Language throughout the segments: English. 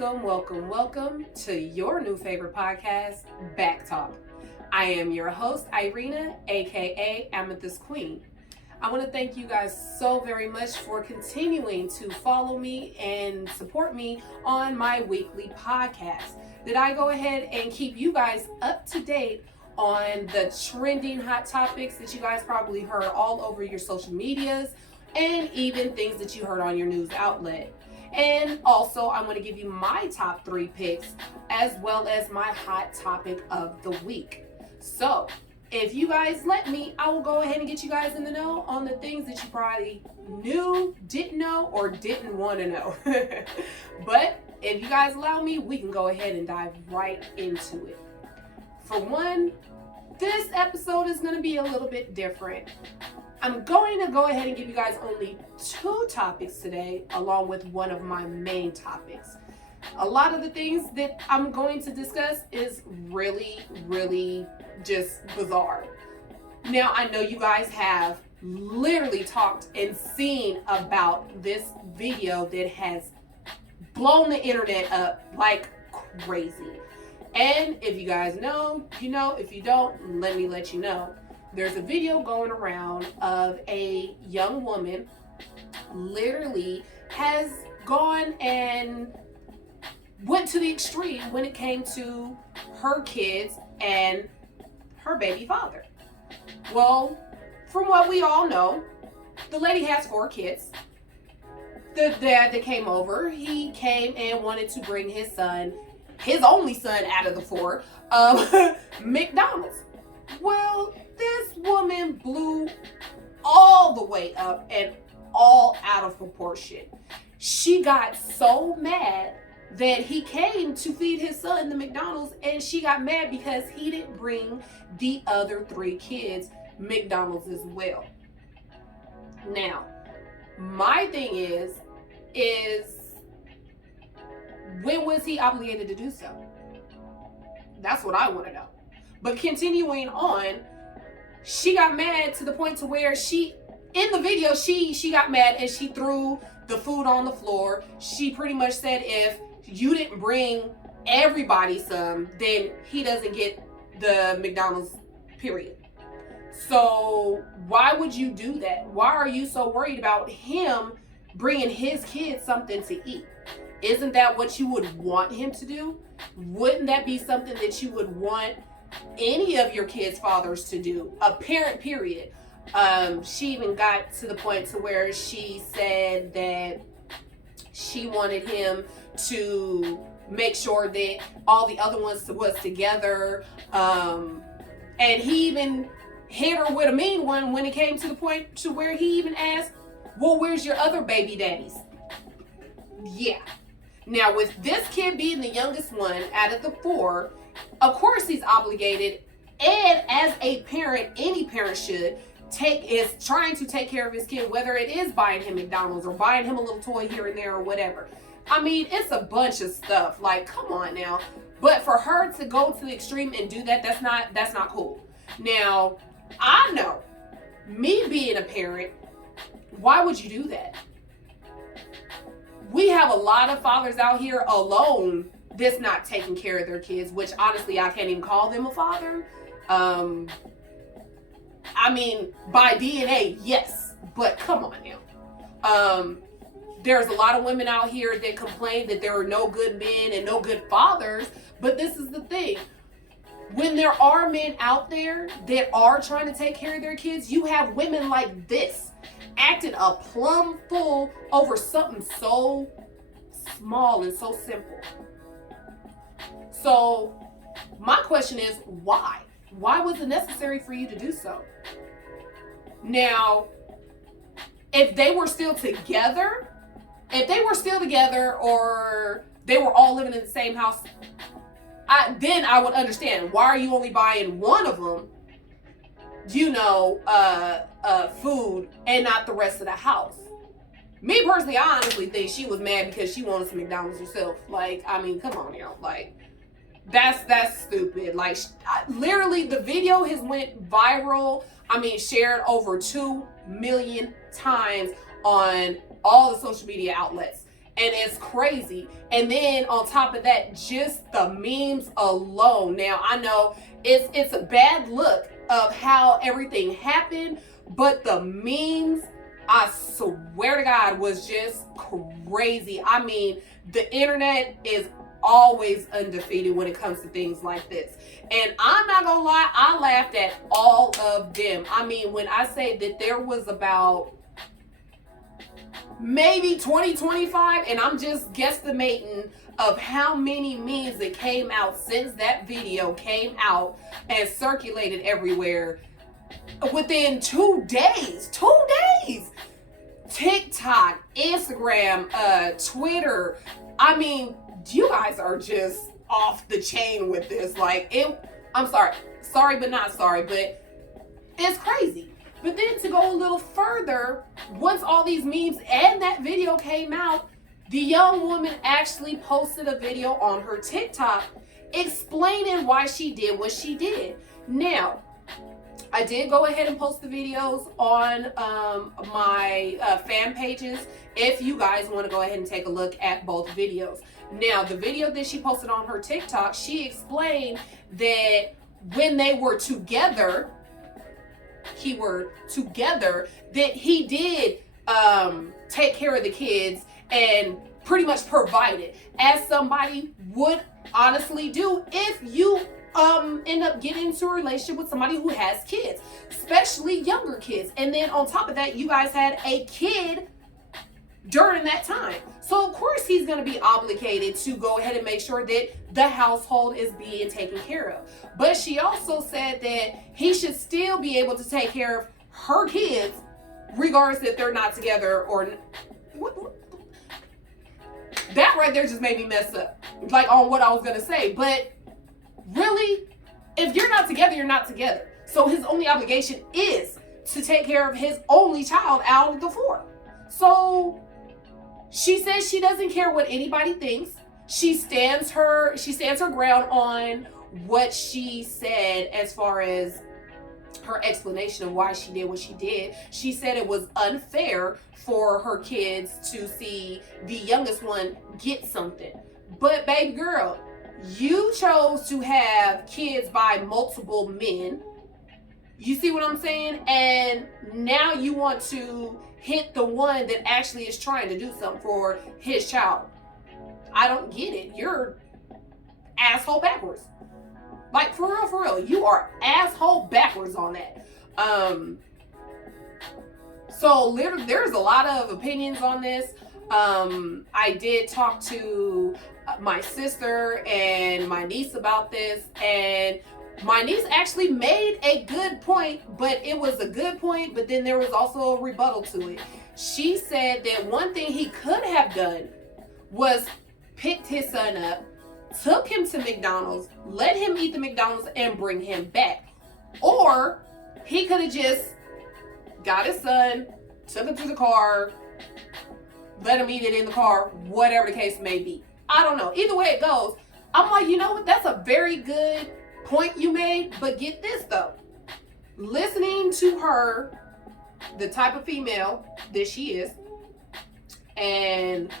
Welcome to your new favorite podcast, Back Talk. I am your host, Irina, aka Amethyst Queen. I want to thank you guys so very much for continuing to follow me and support me on my weekly podcast. Did I go ahead and keep you guys up to date on the trending hot topics that you guys probably heard all over your social medias and even things that you heard on your news outlet? And also, I'm going to give you my top 3 picks as well as my hot topic of the week. So, if you guys let me, I will go ahead and get you guys in the know on the things that you probably knew, didn't know, or didn't want to know. But if you guys allow me, we can go ahead and dive right into it. For one, this episode is going to be a little bit different. I'm going to go ahead and give you guys only 2 topics today, along with one of my main topics. A lot of the things that I'm going to discuss is really just bizarre. Now, I know you guys have literally talked and seen about this video that has blown the internet up like crazy. And if you guys know, you know. If you don't, let me let you know. There's a video going around of a young woman literally has gone and went to the extreme when it came to her kids and her baby father. Well, from what we all know, the lady has 4 kids. The dad that came over, he came and wanted to bring his son, his only son out of the 4, McDonald's. Well, this woman blew all the way up and all out of proportion. She got so mad that he came to feed his son the McDonald's, and she got mad because he didn't bring the other 3 kids McDonald's as well. Now, my thing is when was he obligated to do so? That's what I want to know. But continuing on, she got mad to the point to where in the video, she got mad and she threw the food on the floor. She pretty much said, if you didn't bring everybody some, then he doesn't get the McDonald's, period. So why would you do that? Why are you so worried about him bringing his kids something to eat? Isn't that what you would want him to do? Wouldn't that be something that you would want any of your kids' fathers to do? A parent, period. She even got to the point to where she said that she wanted him to make sure that all the other ones was together. And he even hit her with a mean one when it came to the point to where he even asked, well, where's your other baby daddies? Yeah. Now, with this kid being the youngest one out of the 4, of course he's obligated, and as a parent, any parent should is trying to take care of his kid, whether it is buying him McDonald's or buying him a little toy here and there or whatever. I mean, it's a bunch of stuff. Like, come on now. But for her to go to the extreme and do that, that's not cool. Now, I know, me being a parent, why would you do that? We have a lot of fathers out here alone that's not taking care of their kids, which honestly, I can't even call them a father. I mean, by DNA, yes, but come on now. There's a lot of women out here that complain that there are no good men and no good fathers, but this is the thing. When there are men out there that are trying to take care of their kids, you have women like this acting a plum fool over something so small and so simple. So my question is, why? Why was it necessary for you to do so? Now, if they were still together, or they were all living in the same house, then I would understand. Why are you only buying one of them, food and not the rest of the house? Me personally, I honestly think she was mad because she wanted some McDonald's herself. Like, I mean, come on now. Like, that's stupid. Like, literally, the video has went viral. I mean, shared over 2 million times on all the social media outlets. and it's crazy. And then on top of that, just the memes alone. Now I know it's a bad look of how everything happened, but the memes, I swear to God, was just crazy. I mean, the internet is always undefeated when it comes to things like this. And I'm not gonna lie, I laughed at all of them. I mean, when I say that there was about maybe 20, 25, and I'm just guesstimating of how many memes that came out since that video came out and circulated everywhere within 2 days. 2 days. TikTok, Instagram, Twitter. I mean, you guys are just off the chain with this. Like, I'm sorry, but not sorry, but it's crazy. But then to go a little further, once all these memes and that video came out, the young woman actually posted a video on her TikTok explaining why she did what she did. Now, I did go ahead and post the videos on my fan pages if you guys want to go ahead and take a look at both videos. Now, the video that she posted on her TikTok, she explained that when they were together, keyword together, that he did take care of the kids and pretty much provided, as somebody would honestly do if you end up getting into a relationship with somebody who has kids, especially younger kids. And then on top of that, you guys had a kid during that time. So of course he's going to be obligated to go ahead and make sure that the household is being taken care of. But she also said that he should still be able to take care of her kids regardless if they're not together or that right there just made me mess up, like, on what I was going to say. But really, if you're not together, you're not together. So his only obligation is to take care of his only child out of the four. So she says she doesn't care what anybody thinks. She stands her ground on what she said as far as her explanation of why she did what she did. She said it was unfair for her kids to see the youngest one get something. But baby girl, you chose to have kids by multiple men. You see what I'm saying? And now you want to hit the one that actually is trying to do something for his child. I don't get it. You're asshole backwards. Like, for real, you are asshole backwards on that. So there's a lot of opinions on this. I did talk to my sister and my niece about this, and my niece actually made a good point, but it was a good point, but then there was also a rebuttal to it. She said that one thing he could have done was picked his son up, took him to McDonald's, let him eat the McDonald's, and bring him back. Or he could have just got his son, took him to the car, let him eat it in the car, whatever the case may be. I don't know. Either way it goes, I'm like, you know what? That's a very good point you made. But get this though. Listening to her, the type of female that she is, and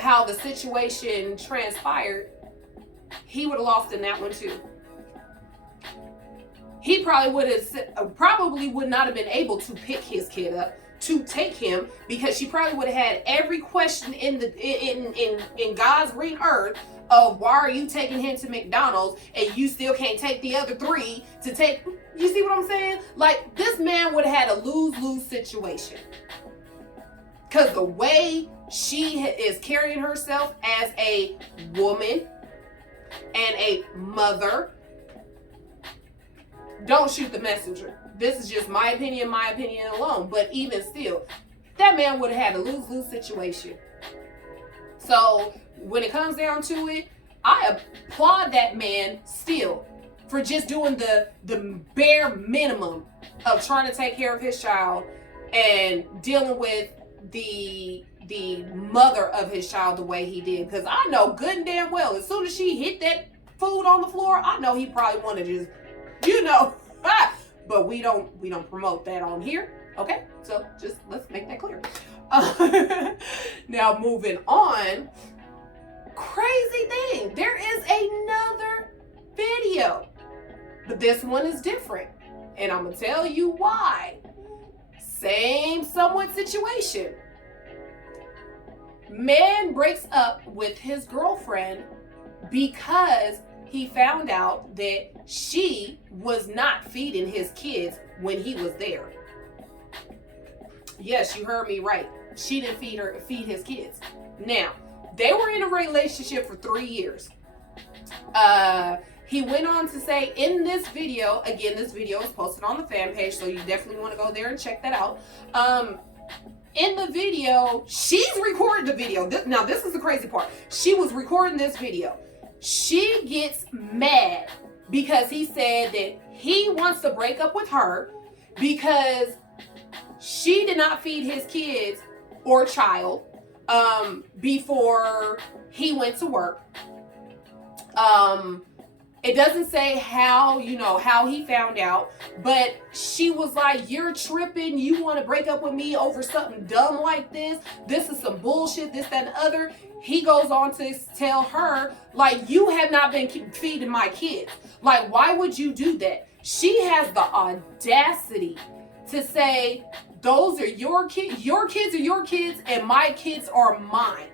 how the situation transpired, he would have lost in that one too. He probably would not have been able to pick his kid up to take him, because she probably would have had every question in God's green earth of why are you taking him to McDonald's and you still can't take the other three to take. You see what I'm saying? Like, this man would have had a lose-lose situation, because the way she is carrying herself as a woman and a mother. Don't shoot the messenger. This is just my opinion alone. But even still, that man would have had a lose-lose situation. So when it comes down to it, I applaud that man still for just doing the bare minimum of trying to take care of his child and dealing with the mother of his child the way he did. Because I know good and damn well, as soon as she hit that food on the floor, I know he probably wanted to just, but we don't promote that on here. Okay, so just let's make that clear. Now, moving on, crazy thing, there is another video, but this one is different, and I'm gonna tell you why. Same somewhat situation. Man breaks up with his girlfriend because he found out that she was not feeding his kids when he was there. Yes, you heard me right. She didn't feed his kids. Now, they were in a relationship for 3 years. He went on to say in this video, again, this video is posted on the fan page, so you definitely want to go there and check that out. In the video, she's recording the video. Now, this is the crazy part. She was recording this video. She gets mad because he said that he wants to break up with her because she did not feed his kids or child before he went to work. It doesn't say how he found out, but she was like, you're tripping. You want to break up with me over something dumb like this? This is some bullshit, this, that, and the other. He goes on to tell her, like, you have not been feeding my kids. Like, why would you do that? She has the audacity to say, those are your kids are your kids, and my kids are mine.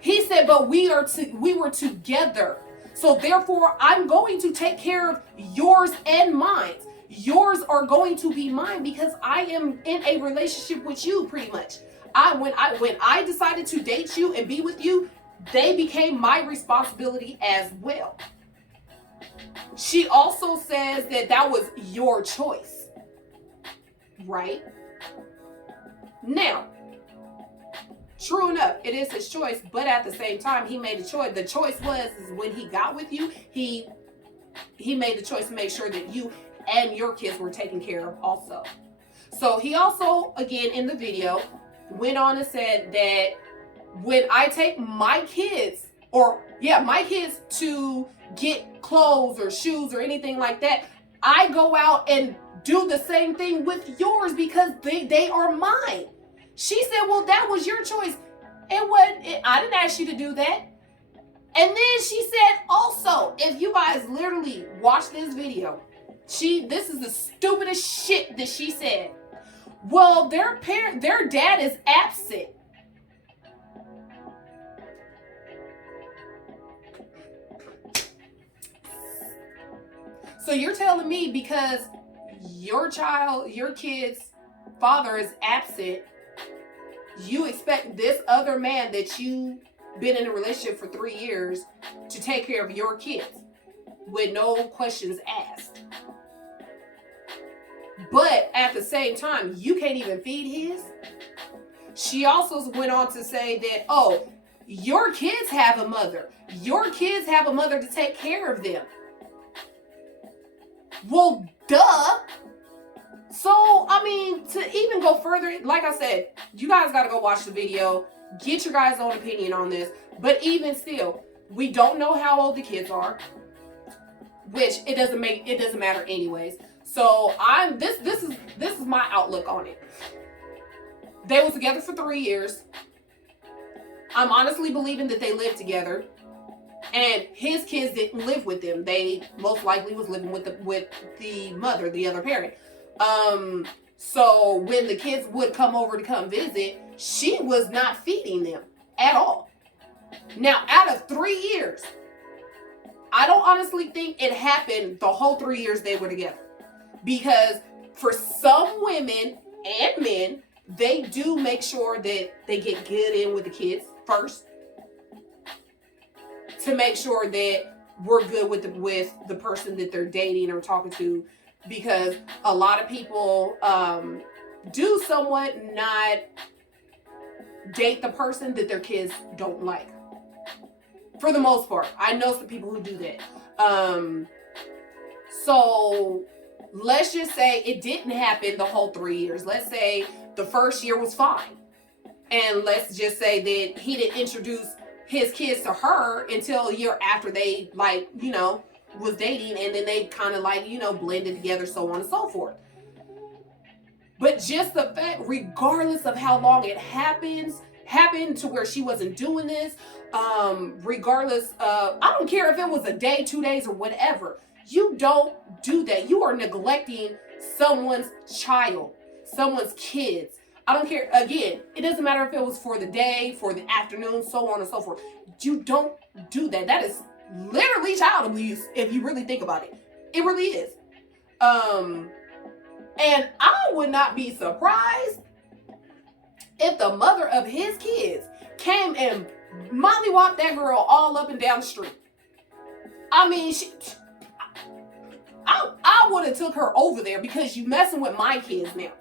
He said, but we were together. So therefore, I'm going to take care of yours and mine. Yours are going to be mine because I am in a relationship with you, pretty much. When I decided to date you and be with you, they became my responsibility as well. She also says that was your choice, right? Now, true enough, it is his choice, but at the same time, he made a choice. The choice was when he got with you, he made the choice to make sure that you and your kids were taken care of also. So he also, again, in the video, went on and said that when I take my kids to get clothes or shoes or anything like that, I go out and do the same thing with yours because they are mine. She said, well, that was your choice. I didn't ask you to do that. And then she said also, if you guys literally watch this video, this is the stupidest shit that she said. Well, their dad is absent. So you're telling me because your kid's father is absent, you expect this other man that you've been in a relationship for 3 years to take care of your kids with no questions asked. But at the same time, you can't even feed his. She also went on to say that, oh, your kids have a mother. Your kids have a mother to take care of them. Well, duh. So, I mean, to even go further, like I said, you guys got to go watch the video, get your guys' own opinion on this. But even still, we don't know how old the kids are, which it doesn't matter anyways. So this is my outlook on it. They was together for 3 years. I'm honestly believing that they lived together. And his kids didn't live with them. They most likely was living with the mother, the other parent. So when the kids would come over to come visit, she was not feeding them at all. Now, out of 3 years, I don't honestly think it happened the whole 3 years they were together. Because for some women and men, they do make sure that they get good in with the kids first, to make sure that we're good with the person that they're dating or talking to, because a lot of people do somewhat not date the person that their kids don't like. For the most part, I know some people who do that. So let's just say it didn't happen the whole 3 years. Let's say the first year was fine. And let's just say that he didn't introduce his kids to her until a year after they, was dating, and then they kind of blended together, so on and so forth. But just the fact, regardless of how long it happens, happened to where she wasn't doing this, regardless of, I don't care if it was a day, 2 days, or whatever. You don't do that. You are neglecting someone's child, someone's kids. I don't care. Again, it doesn't matter if it was for the day, for the afternoon, so on and so forth. You don't do that. That is literally child abuse if you really think about it. It really is. And I would not be surprised if the mother of his kids came and mollywhopped that girl all up and down the street. I mean, I would have took her over there because you messing with my kids now.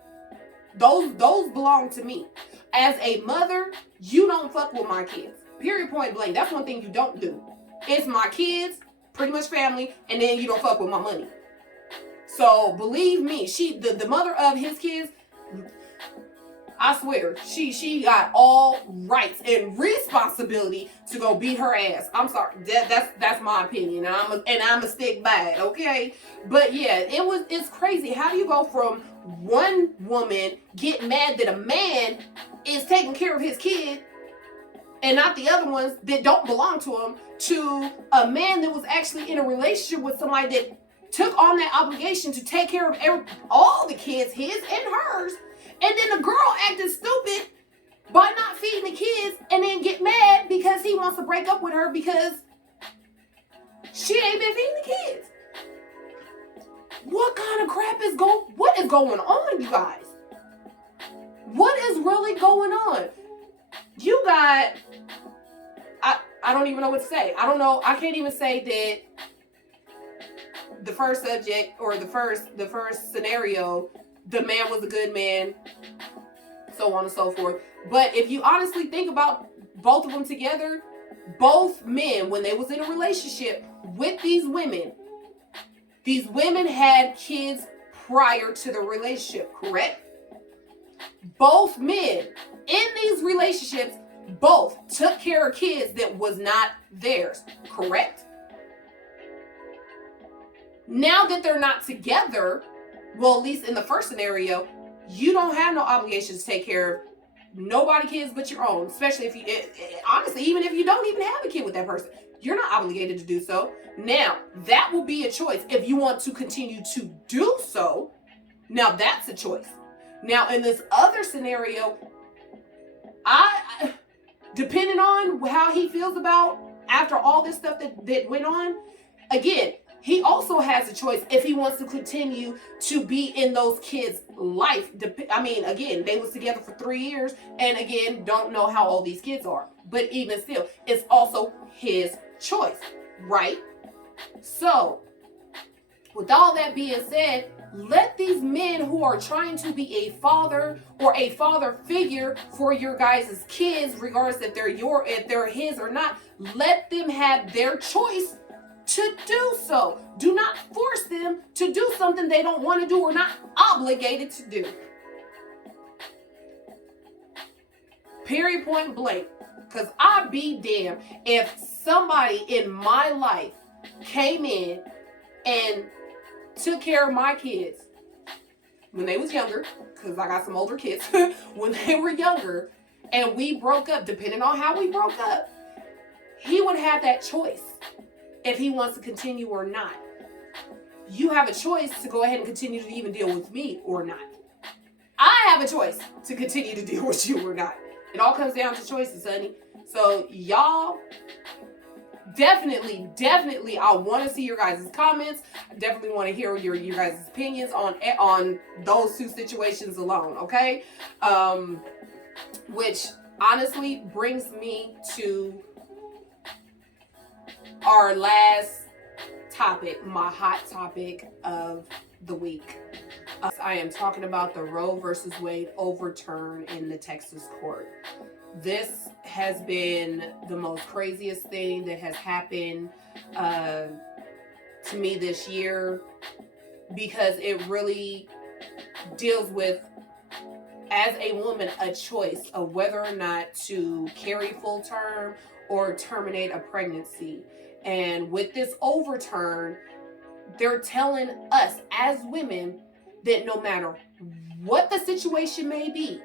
Those belong to me. As a mother, you don't fuck with my kids. Period, point blank. That's one thing you don't do. It's my kids, pretty much family, and then you don't fuck with my money. So believe me, the mother of his kids, I swear, she got all rights and responsibility to go beat her ass. I'm sorry, that's my opinion, and I'm a stick by it, okay? But yeah, it's crazy. How do you go from one woman getting mad that a man is taking care of his kid and not the other ones that don't belong to him, to a man that was actually in a relationship with somebody that took on that obligation to take care of all the kids, his and hers, and then the girl acted stupid by not feeding the kids and then get mad because he wants to break up with her because she ain't been feeding the kids. What kind of crap what is going on, you guys? What is really going on? You got, I don't even know what to say. I don't know. I can't even say that the first subject or the first scenario, the man was a good man, so on and so forth. But if you honestly think about both of them together, both men, when they was in a relationship with these women had kids prior to the relationship, correct? Both men in these relationships both took care of kids that was not theirs, correct? Now that they're not together, well, at least in the first scenario, you don't have no obligations to take care of nobody kids but your own, especially if you, honestly, even if you don't even have a kid with that person, you're not obligated to do so. Now, that will be a choice. If you want to continue to do so, now that's a choice. Now, in this other scenario, depending on how he feels about after all this stuff that went on, again, he also has a choice if he wants to continue to be in those kids' life. I mean, again, they was together for 3 years, and again, don't know how old these kids are. But even still, it's also his choice, right? So, with all that being said, let these men who are trying to be a father or a father figure for your guys' kids, regardless if they're his or not, let them have their choice to do so. Do not force them to do something they don't want to do or not obligated to do. Period, point blank. Because I'd be damned if somebody in my life came in and took care of my kids when they was younger, because I got some older kids, when they were younger, and we broke up, depending on how we broke up, he would have that choice if he wants to continue or not. You have a choice to go ahead and continue to even deal with me or not. I have a choice to continue to deal with you or not. It all comes down to choices, honey. So y'all, definitely, I want to see your guys' comments. I definitely want to hear your guys' opinions on those two situations alone, okay? Which honestly brings me to our last topic, my hot topic of the week. I am talking about the Roe versus Wade overturn in the Texas court. This has been the most craziest thing that has happened to me this year, because it really deals with, as a woman, a choice of whether or not to carry full term or terminate a pregnancy. And with this overturn, they're telling us as women that no matter what the situation may be,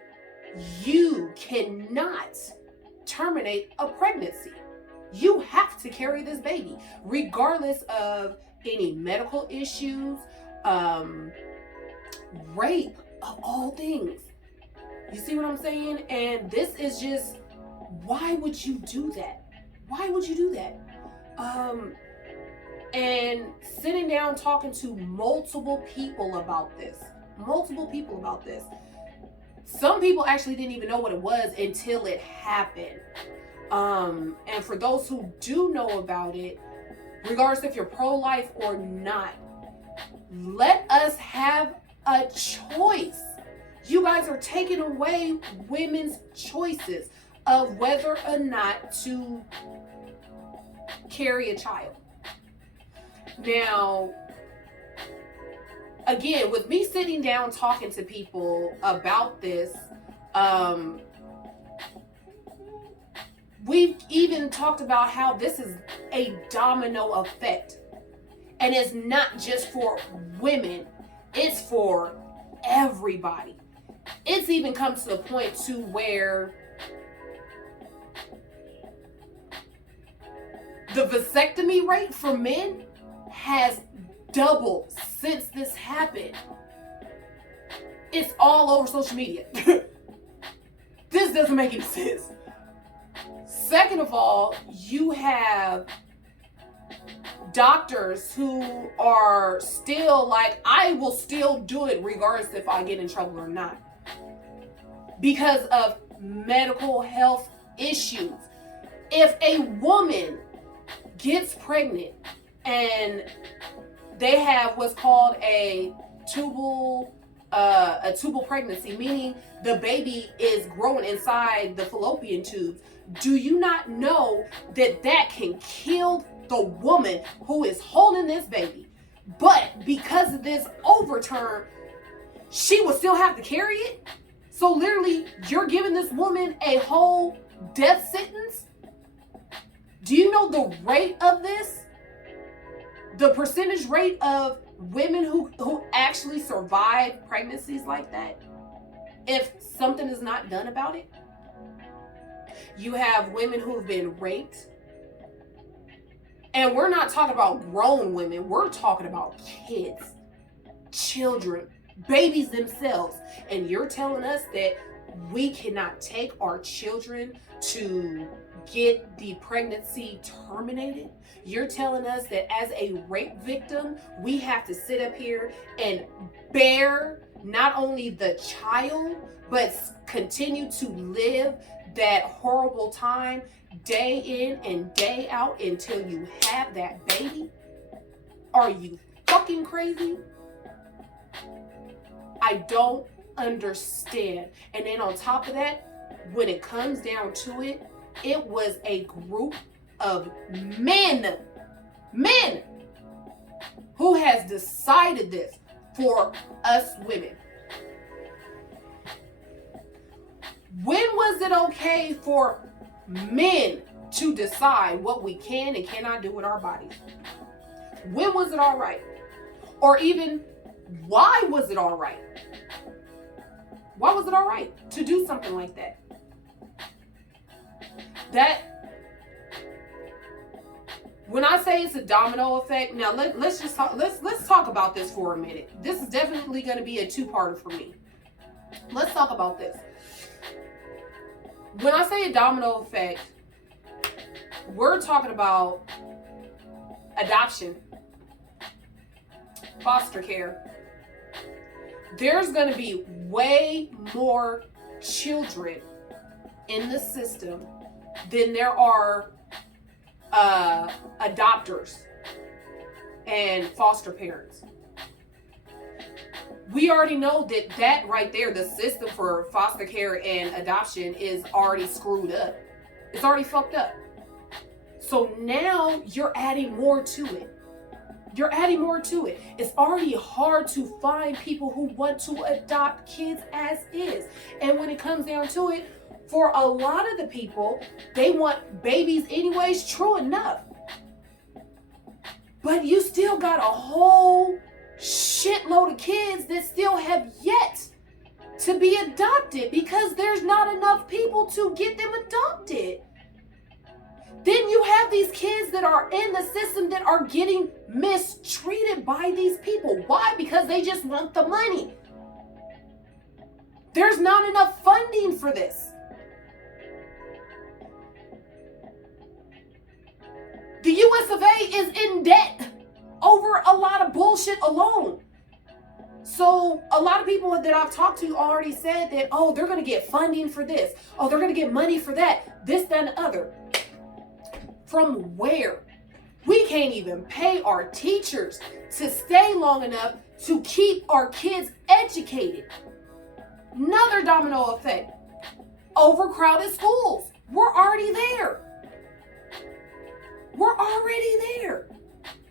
you cannot terminate a pregnancy. You have to carry this baby, regardless of any medical issues, rape, of all things. You see what I'm saying? And this is just, why would you do that? Why would you do that? And sitting down talking to multiple people about this. Some people actually didn't even know what it was until it happened. And for those who do know about it, regardless if you're pro-life or not, let us have a choice. You guys are taking away women's choices of whether or not to carry a child. Now, again, with me sitting down talking to people about this, we've even talked about how this is a domino effect. And it's not just for women, it's for everybody. It's even come to the point to where the vasectomy rate for men has doubled since this happened. It's all over social media. This doesn't make any sense. Second of all, you have doctors who are still like, I will still do it regardless if I get in trouble or not, because of medical health issues. If a woman gets pregnant and they have what's called a tubal pregnancy, meaning the baby is growing inside the fallopian tubes, do you not know that that can kill the woman who is holding this baby? But because of this overturn, she will still have to carry it. So literally, you're giving this woman a whole death sentence. Do you know the rate of this? The percentage rate of women who actually survive pregnancies like that, if something is not done about it. You have women who've been raped. And we're not talking about grown women. We're talking about kids, children, babies themselves. And you're telling us that we cannot take our children to get the pregnancy terminated? You're telling us that as a rape victim, we have to sit up here and bear not only the child, but continue to live that horrible time day in and day out until you have that baby? Are you fucking crazy? I don't understand. And then on top of that, when it comes down to it, it was a group of men who has decided this for us women. When was it okay for men to decide what we can and cannot do with our bodies? When was it all right? Or even, why was it all right? Why was it all right to do something like that? When I say it's a domino effect, now let's talk about this for a minute. This is definitely going to be a two-parter for me. Let's talk about this. When I say a domino effect, we're talking about adoption, foster care. There's going to be way more children in the system than there are adopters and foster parents. We already know that right there, the system for foster care and adoption is already screwed up. It's already fucked up. So now you're adding more to it. It's already hard to find people who want to adopt kids as is. And when it comes down to it, for a lot of the people, they want babies anyways, true enough. But you still got a whole shitload of kids that still have yet to be adopted because there's not enough people to get them adopted. Then you have these kids that are in the system that are getting mistreated by these people. Why? Because they just want the money. There's not enough funding for this. The US of A is in debt over a lot of bullshit alone. So a lot of people that I've talked to already said that, oh, they're going to get funding for this. Oh, they're going to get money for that. This, that, and the other. From where? We can't even pay our teachers to stay long enough to keep our kids educated. Another domino effect. Overcrowded schools. We're already there. We're already there.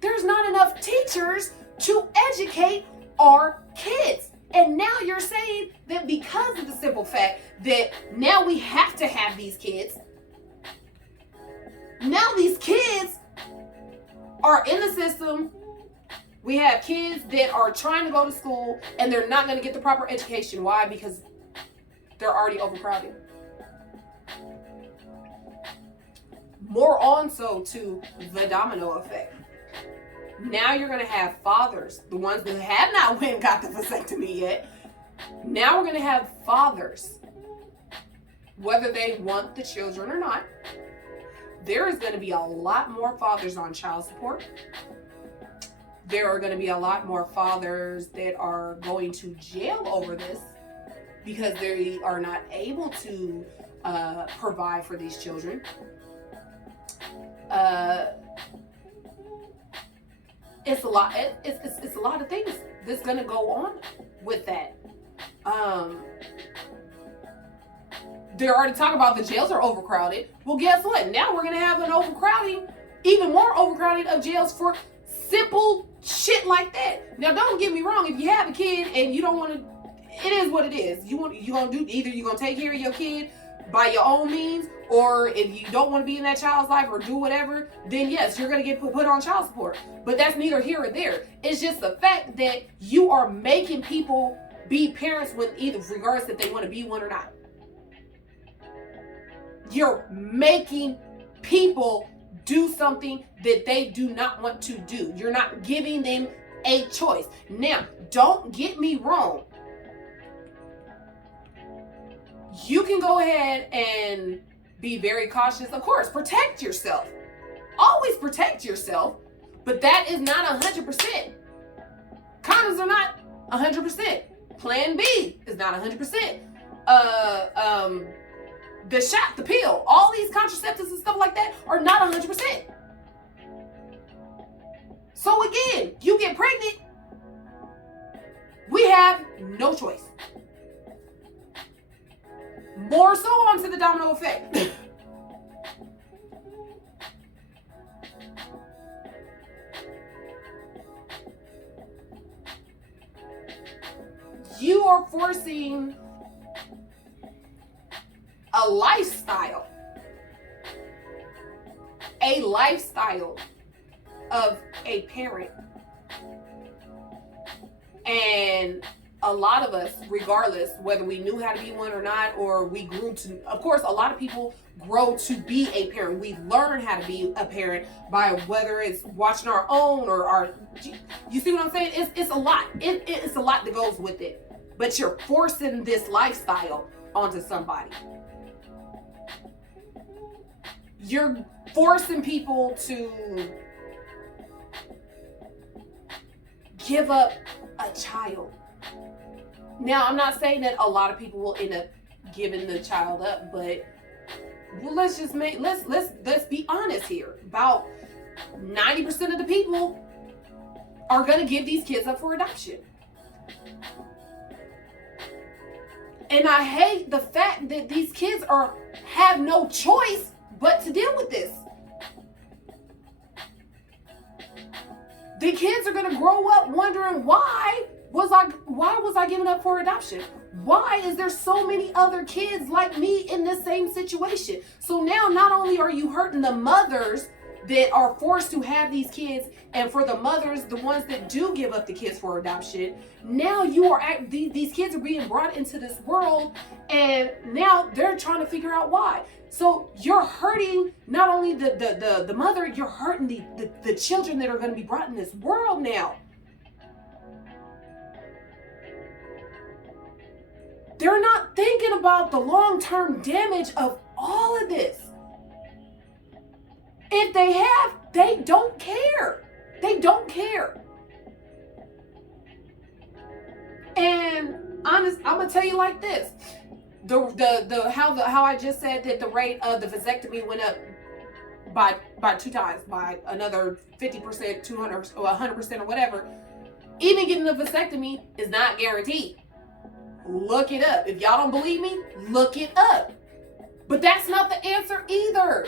There's not enough teachers to educate our kids. And now you're saying that because of the simple fact that now we have to have these kids, now these kids are in the system. We have kids that are trying to go to school and they're not going to get the proper education. Why? Because they're already overcrowded. More on so to the domino effect. Now you're going to have fathers, the ones that have not went and got the vasectomy yet. Now we're going to have fathers, whether they want the children or not. There is going to be a lot more fathers on child support. There are going to be a lot more fathers that are going to jail over this because they are not able to provide for these children. It's a lot. It's a lot of things that's going to go on with that. They're already talking about the jails are overcrowded. Well, guess what? Now we're going to have an overcrowding, even more overcrowding of jails for simple shit like that. Now, don't get me wrong. If you have a kid and you don't want to, it is what it is. You gonna do either you're gonna take care of your kid by your own means, or if you don't want to be in that child's life or do whatever, then yes, you're gonna get put on child support. But that's neither here or there. It's just the fact that you are making people be parents with either regardless if they want to be one or not. You're making people do something that they do not want to do. You're not giving them a choice. Now, don't get me wrong. You can go ahead and be very cautious. Of course, protect yourself. Always protect yourself. But that is not 100%. Condoms are not 100%. Plan B is not 100%. The shot, the pill, all these contraceptives and stuff like that are not 100%. So again, you get pregnant, we have no choice. More so onto the domino effect. You are forcing a lifestyle of a parent. And a lot of us, regardless whether we knew how to be one or not, or we grew to, of course, a lot of people grow to be a parent. We learn how to be a parent by whether it's watching our own or our, you see what I'm saying? It's a lot. It's a lot that goes with it. But you're forcing this lifestyle onto somebody. You're forcing people to give up a child. Now, I'm not saying that a lot of people will end up giving the child up, but let's be honest here. About 90% of the people are going to give these kids up for adoption. And I hate the fact that these kids have no choice but to deal with this. The kids are going to grow up wondering why was I given up for adoption? Why is there so many other kids like me in the same situation? So now not only are you hurting the mothers that are forced to have these kids, and for the mothers, the ones that do give up the kids for adoption, now these kids are being brought into this world, and now they're trying to figure out why. So you're hurting not only the mother, you're hurting the children that are going to be brought in this world now. They're not thinking about the long-term damage of all of this. If they have, they don't care. They don't care. And honest, I'm gonna tell you like this: how I just said that the rate of the vasectomy went up by 2 times, by another 50%, 200 or 100% or whatever. Even getting a vasectomy is not guaranteed. Look it up. If y'all don't believe me, look it up. But that's not the answer either.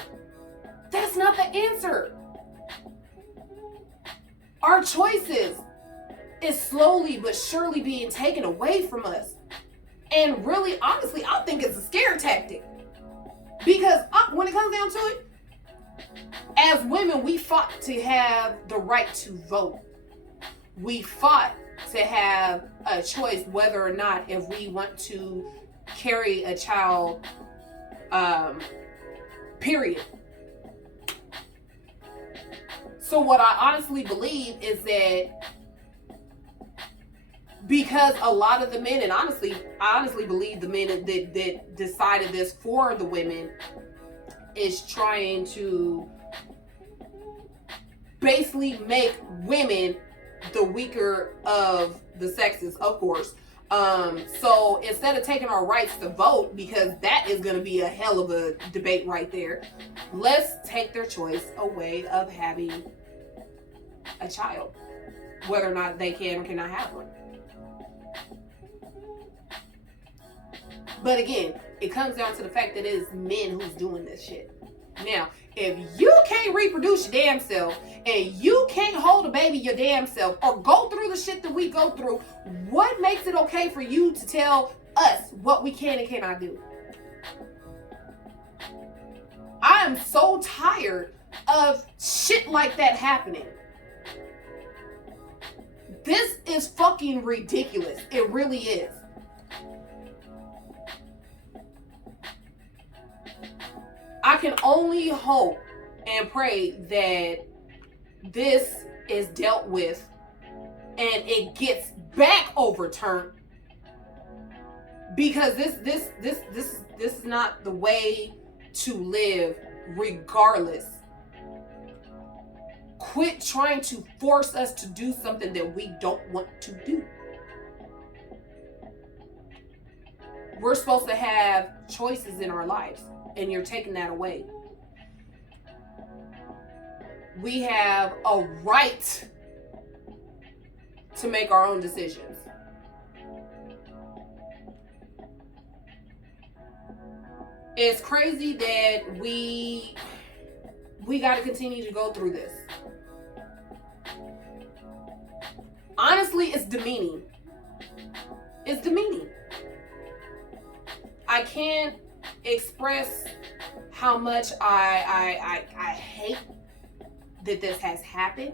That's not the answer. Our choices is slowly but surely being taken away from us. And really, honestly, I think it's a scare tactic. Because when it comes down to it, as women, we fought to have the right to vote. We fought to have a choice whether or not if we want to carry a child, period. So what I honestly believe is that because a lot of the men, and I honestly believe the men that decided this for the women is trying to basically make women the weaker of the sexes, of course. So instead of taking our rights to vote, because that is going to be a hell of a debate right there, let's take their choice away of having a child, whether or not they can or cannot have one. But again, it comes down to the fact that it is men who's doing this shit. Now, if you can't reproduce your damn self, and you can't hold a baby your damn self, or go through the shit that we go through, what makes it okay for you to tell us what we can and cannot do? I am so tired of shit like that happening. This is fucking ridiculous. It really is. I can only hope and pray that this is dealt with and it gets back overturned, because this is not the way to live regardless. Quit trying to force us to do something that we don't want to do. We're supposed to have choices in our lives, and you're taking that away. We have a right to make our own decisions. It's crazy that we got to continue to go through this. Honestly, it's demeaning. It's demeaning. I can't express how much I hate that this has happened.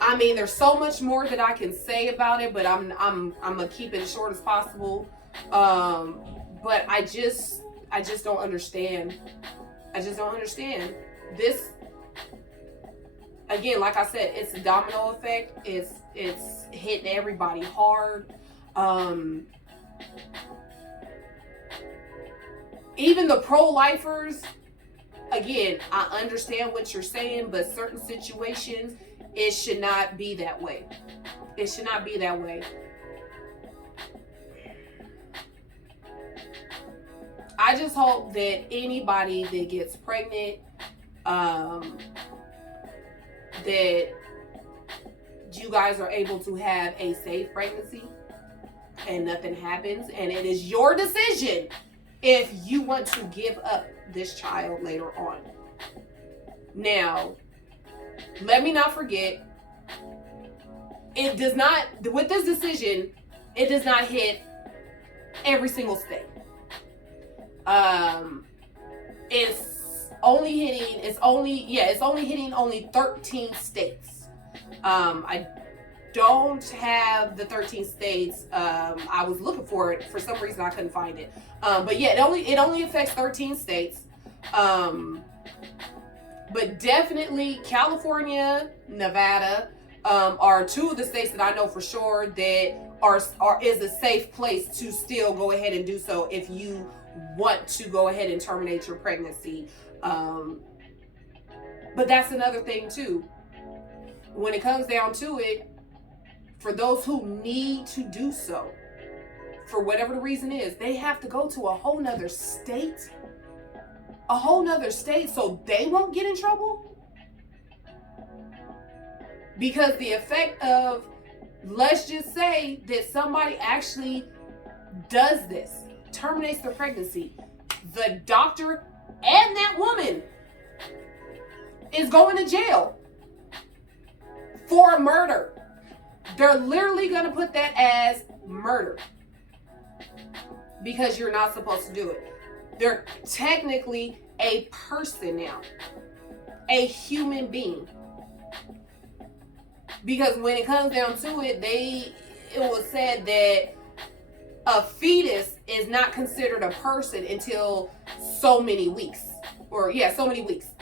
I mean, there's so much more that I can say about it, but I'm gonna keep it as short as possible. But I just don't understand. I just don't understand this. Again, like I said, it's a domino effect. It's hitting everybody hard. Even the pro-lifers, again, I understand what you're saying, but certain situations, it should not be that way. It should not be that way. I just hope that anybody that gets pregnant, that you guys are able to have a safe pregnancy and nothing happens, and it is your decision if you want to give up this child later on. Now, let me not forget, it does not, with this decision, it does not hit every single state. It's it's only hitting only 13 states. I don't have the 13 states. I was looking for it. For some reason I couldn't find it. But yeah, it only affects 13 states. But definitely California, Nevada, are two of the states that I know for sure that is a safe place to still go ahead and do so if you want to go ahead and terminate your pregnancy. But that's another thing too. When it comes down to it, for those who need to do so, for whatever the reason is, they have to go to a whole nother state so they won't get in trouble. Because the effect of, let's just say that somebody actually does this, terminates their pregnancy, the doctor and that woman is going to jail for murder. They're literally going to put that as murder because you're not supposed to do it. They're technically a person now, a human being. Because when it comes down to it, it was said that a fetus is not considered a person until so many weeks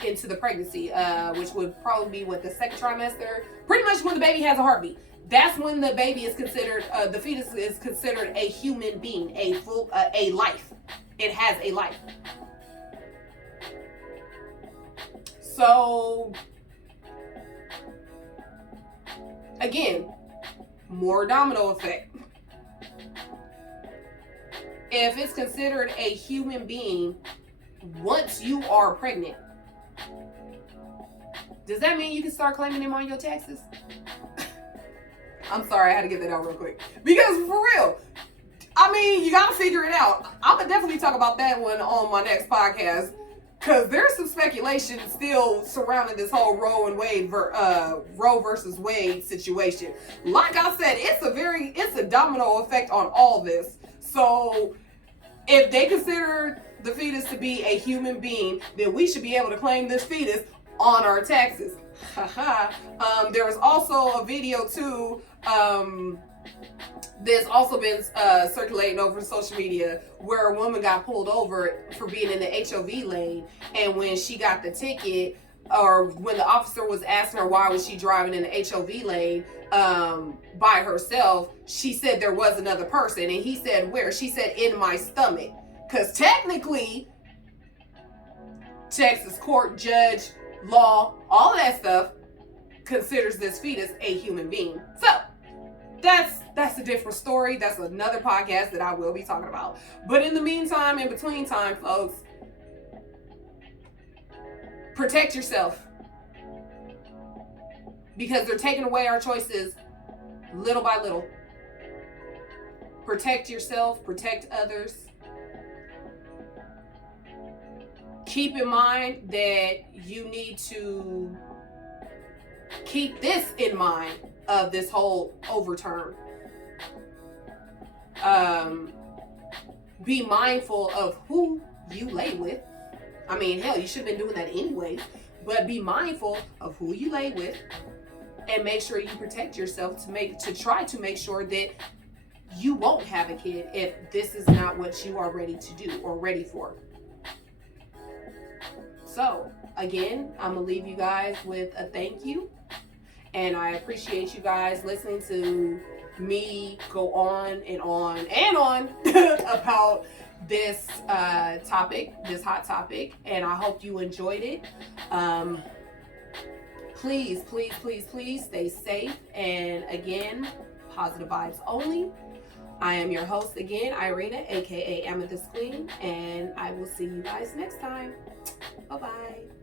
into the pregnancy, which would probably be the second trimester, pretty much when the baby has a heartbeat. That's when the baby is considered, the fetus is considered a human being, a life. It has a life. So, again, more domino effect. If it's considered a human being once you are pregnant, does that mean you can start claiming them on your taxes? I'm sorry, I had to get that out real quick. Because for real, I mean, you gotta figure it out. I'm gonna definitely talk about that one on my next podcast. Because there's some speculation still surrounding this whole Roe versus Wade situation. Like I said, it's a domino effect on all this. So if they consider the fetus to be a human being, then we should be able to claim this fetus on our taxes. There was also a video too that's also been circulating over social media where a woman got pulled over for being in the HOV lane, and when she got the ticket, or when the officer was asking her why was she driving in the HOV lane by herself, she said there was another person, and he said where? She said in my stomach, because technically Texas court, judge, law, all that stuff considers this fetus a human being. So that's a different story. That's another podcast that I will be talking about. But in the meantime, in between time, folks, protect yourself, because they're taking away our choices little by little. Protect yourself, protect others. Keep in mind that you need to keep this in mind of this whole overturn. Be mindful of who you lay with. I mean, hell, you should have been doing that anyways, but be mindful of who you lay with, and make sure you protect yourself to try to make sure that you won't have a kid if this is not what you are ready to do or ready for. So, again, I'm going to leave you guys with a thank you. And I appreciate you guys listening to me go on and on and on about this topic, this hot topic. And I hope you enjoyed it. Please, please, please, please stay safe. And again, positive vibes only. I am your host again, Irina, aka Amethyst Queen. And I will see you guys next time. Bye-bye.